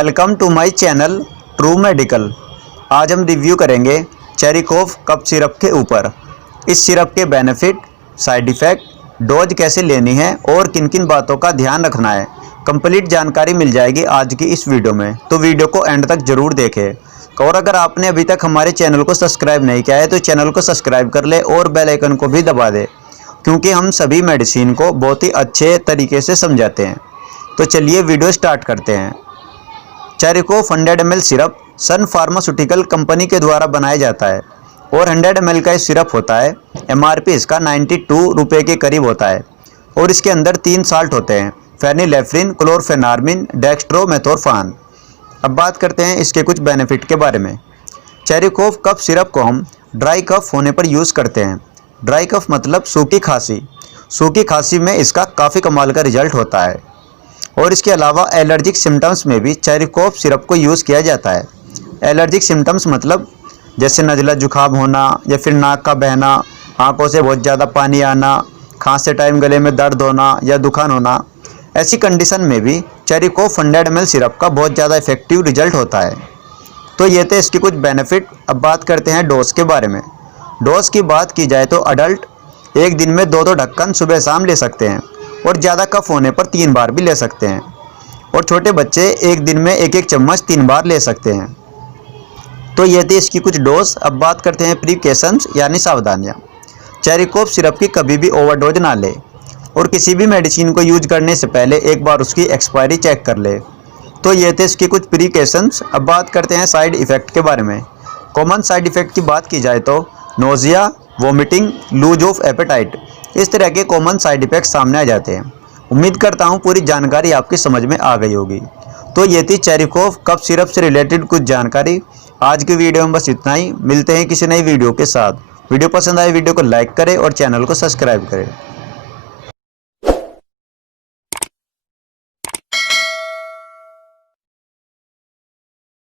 Welcome to my channel true medical. आज हम review करेंगे चेरिकोफ कफ सिरप के ऊपर। इस सिरप के बेनिफिट, साइड इफ़ेक्ट, डोज कैसे लेनी है और किन किन बातों का ध्यान रखना है, कंप्लीट जानकारी मिल जाएगी आज की इस वीडियो में। तो वीडियो को एंड तक ज़रूर देखें। और अगर आपने अभी तक हमारे चैनल को सब्सक्राइब नहीं किया है तो चैनल को सब्सक्राइब कर ले और बेल आइकन को भी दबा दे, क्योंकि हम सभी मेडिसिन को बहुत ही अच्छे तरीके से समझाते हैं। तो चलिए वीडियो स्टार्ट करते हैं। चेरिकोफ 100 ml सिरप सन फार्मास्यूटिकल कंपनी के द्वारा बनाया जाता है और 100 ml का सिरप होता है। MRP इसका 92 रुपये के करीब होता है और इसके अंदर 3 साल्ट होते हैं, फेनिलेफ्रिन, क्लोरफेनार्मिन, डेक्स्ट्रोमेथोर्फान। अब बात करते हैं इसके कुछ बेनिफिट के बारे में। चेरिकोफ कफ सिरप को हम ड्राई कफ होने पर यूज़ करते हैं। ड्राई कफ मतलब सूखी खांसी। सूखी खांसी में इसका काफ़ी कमाल का रिजल्ट होता है। और इसके अलावा एलर्जिक सिम्टम्स में भी चेरिकोफ सिरप को यूज़ किया जाता है। एलर्जिक सिम्टम्स मतलब जैसे नज़ला जुकाम होना या फिर नाक का बहना, आंखों से बहुत ज़्यादा पानी आना, खांसते टाइम गले में दर्द होना या दुखान होना, ऐसी कंडीशन में भी चेरिकोफ 100 ml सिरप का बहुत ज़्यादा इफेक्टिव रिजल्ट होता है। तो ये थे इसके कुछ बेनिफिट। अब बात करते हैं डोज के बारे में। डोज की बात की जाए तो अडल्ट एक दिन में 2 ढक्कन सुबह शाम ले सकते हैं और ज़्यादा कफ होने पर 3 बार भी ले सकते हैं। और छोटे बच्चे एक दिन में 1-1 चम्मच 3 बार ले सकते हैं। तो ये थी इसकी कुछ डोज। अब बात करते हैं प्रिकॉशंस यानी सावधानियाँ। चेरिकोफ सिरप की कभी भी ओवरडोज ना ले और किसी भी मेडिसिन को यूज करने से पहले एक बार उसकी एक्सपायरी चेक कर ले। तो ये थे इसके कुछ प्रिकॉशंस। अब बात करते हैं साइड इफ़ेक्ट के बारे में। कॉमन साइड इफ़ेक्ट की बात की जाए तो nausea, vomiting, loss of appetite, इस तरह के कॉमन साइड इफ़ेक्ट सामने आ जाते हैं। उम्मीद करता हूँ पूरी जानकारी आपकी समझ में आ गई होगी। तो ये थी चेरिकोफ कफ सिरप से रिलेटेड कुछ जानकारी। आज की वीडियो में बस इतना ही। मिलते हैं किसी नई वीडियो के साथ। वीडियो पसंद आए वीडियो को लाइक करें और चैनल को सब्सक्राइब करें।